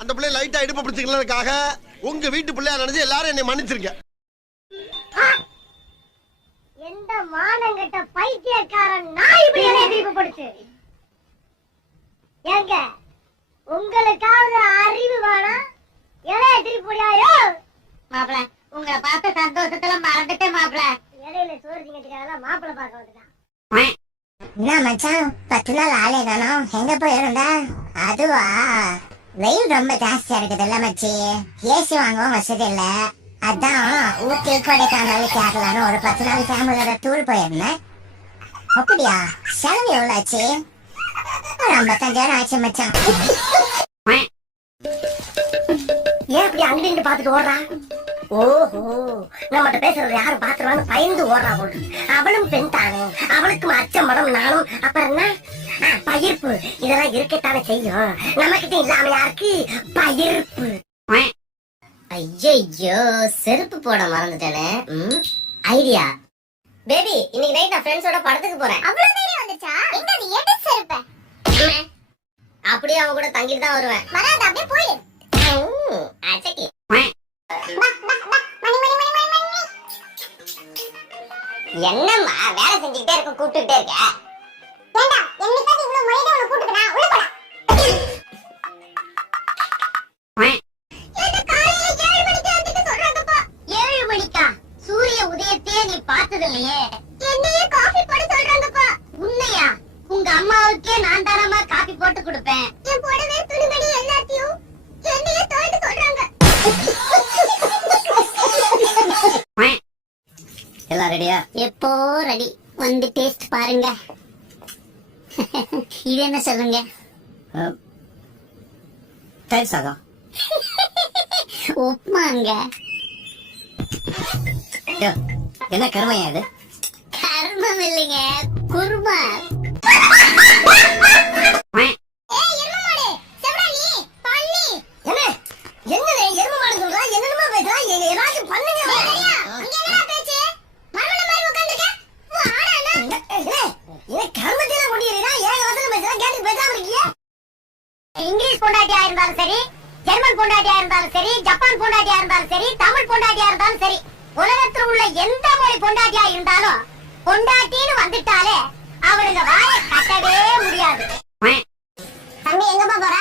அந்த பிள்ளை லைட்டா இடுப்பு பிடிச்சிக்கிறதுக்காக உங்க வீட்டு பிள்ளையா நினைச்சு எல்லாரும் என்னை மன்னிச்சிருங்க. எந்த மானங்கட்ட பைத்தியக்காரன் நாய் இப்படி என்ன திருப்பி போடுச்சு? ஏங்க உங்களுக்காவது அறிவு வேணாம், இலைய திருப்பி போடியாயோ? மாப்பிள உங்களை பார்த்த சந்தோஷத்துல மறந்துட்டேன் மாப்பிள. இலையில சோறு திங்கிறதுக்காக மாப்பிள்ளை பார்க்க வந்துட்டான். என்ன மச்சான் 10 நாள் ஆளே காணோம், எங்க போயிருந்தா? அதுவா, வெயில் ரொம்ப ஜாஸ்தியா இருக்குதுல்ல மச்சி, ஏசி வாங்கவும் வசதி இல்ல. அதான் ஊட்டி கொடைக்கானல் கேரளான்னு ஒரு 10 நாள் ஃபேமிலியோட டூர் போயிருந்தேன். அப்படியா? செலவு எவ்வளவு ஆச்சு? ஒரு 55,000 ஆச்சு மச்சான். ஏன் அப்படி அங்கிட்டு பாத்துட்டு ஓடுறா? ஓஹோ, நம்மகிட்ட பேசுறது யாரும் பாத்துருவாங்க பயந்து ஓடுறா போட்டு. அவளும் பெண் தானே, அவளுக்கும் அச்சம் படம் நானும். அப்புறம் என்ன பயிர்ப்பு, இதெல்லாம் இருக்கத்தானே செய்யும். நமக்கிட்ட இல்லாம யாருக்கு பயிர்ப்பு? ஐயோ, செருப்பு போட மறந்துட்டேனே. ஐடியா பேபி, இன்னைக்கு நைட் நான் ஃப்ரெண்ட்ஸோட படத்துக்கு போறேன். அவ்வளவு நேரம் வந்துச்சா? எங்க நீ எடு செருப்ப. அப்படியே அவங்க கூட தங்கிட்டு தான் வருவேன். வராத, அப்படியே போயிடு. அச்சக்கி என்னம்மா வேலை செஞ்சுக்கிட்டே இருக்க, கூப்பிட்டுட்டே இருக்க? ஏண்டா என்னைக்காவது இவ்வளவு மழையில உன்னை கூப்பிட்டுக்கனா? உள்ள போடா. ஏண்டா காலையில 7 மணிக்கு வந்துட்டு சொல்றாங்கப்பா. 7 மணிக்கா? சூரிய உதயத்தையே நீ பார்த்தது இல்லையே. என்னையே காபி போட சொல்றாங்கப்பா. உன்னையா? உங்க அம்மாவுக்கே நான் தானமா காபி போட்டு கொடுப்பேன். என் புடவை துணிமணி எல்லாத்தையும் என்னையே தோய்ட்டு சொல்றாங்க. எல்லாம் ரெடியா? எப்போ ரெடி. வந்து டேஸ்ட் பாருங்க. இது என்ன சொல்லுங்க? தயிர் சாதம். உப்புமாங்க. என்ன கருமையா இது? கர்மம் இல்லைங்க, குருமா. ஏய் எருமை மாடு, செவடாலி, பள்ளி. என்ன? என்னடே எருமை மாடு சொல்றா? என்னமா பேசுறா? ஏதாச்சும் பண்ணுங்க. சரியா? அங்க என்னடா பேச்சு? மரமல மாதிரி உட்கார்ந்திருக்க? வாடானா. ஏ கர்மத்தில முடியறடா. ஏக வசனம் பேசுறா, கேட்டு பேசாம இருக்கியா? இங்கிலீஷ் பொண்டாட்டியா இருந்தாலும் சரி, ஜெர்மன் பொண்டாட்டியா இருந்தாலும் சரி, ஜப்பான் பொண்டாட்டியா இருந்தாலும் சரி, தமிழ் பொண்டாட்டியா இருந்தாலும் சரி, உலகத்தில் உள்ள எந்த மொழி பொண்டாட்டியா இருந்தாலும் பொண்டாட்டின்னு வந்துட்டாலே அவனுங்க வாயை கட்டவே முடியாது. தம்பி எங்கப்பா போற?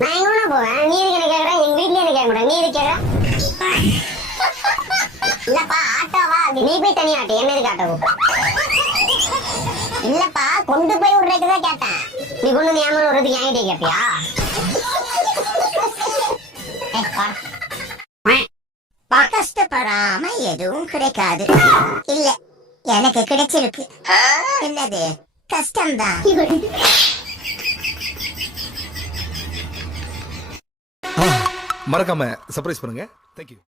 நான் எங்க போவேன்? நீ எதுக்கு என்ன கேக்குற? எங்க வீட்லயே என்ன கேட்க மாட்டேன், நீ எதுக்கு கேக்குற? இல்லப்பா ஆட்டோவா? நீ போய் தனியா ஆட்டோ, என்ன எதுக்கு ஆட்டோ கூப்பிட? இல்லப்பா கொண்டு போய் விடுறதுக்குதான் கேட்டேன். நீ கொண்டு வந்து ஏமாறு விடுறதுக்கு என்கிட்ட கேட்பியா? கஷ்டப்படாம எதுவும் கிடைக்காது. இல்ல எனக்கு கிடைச்சிருக்கு. என்னது? கஷ்டம்தான். மறக்காம சர்ப்ரைஸ் பண்ணுங்க. தேங்க்யூ.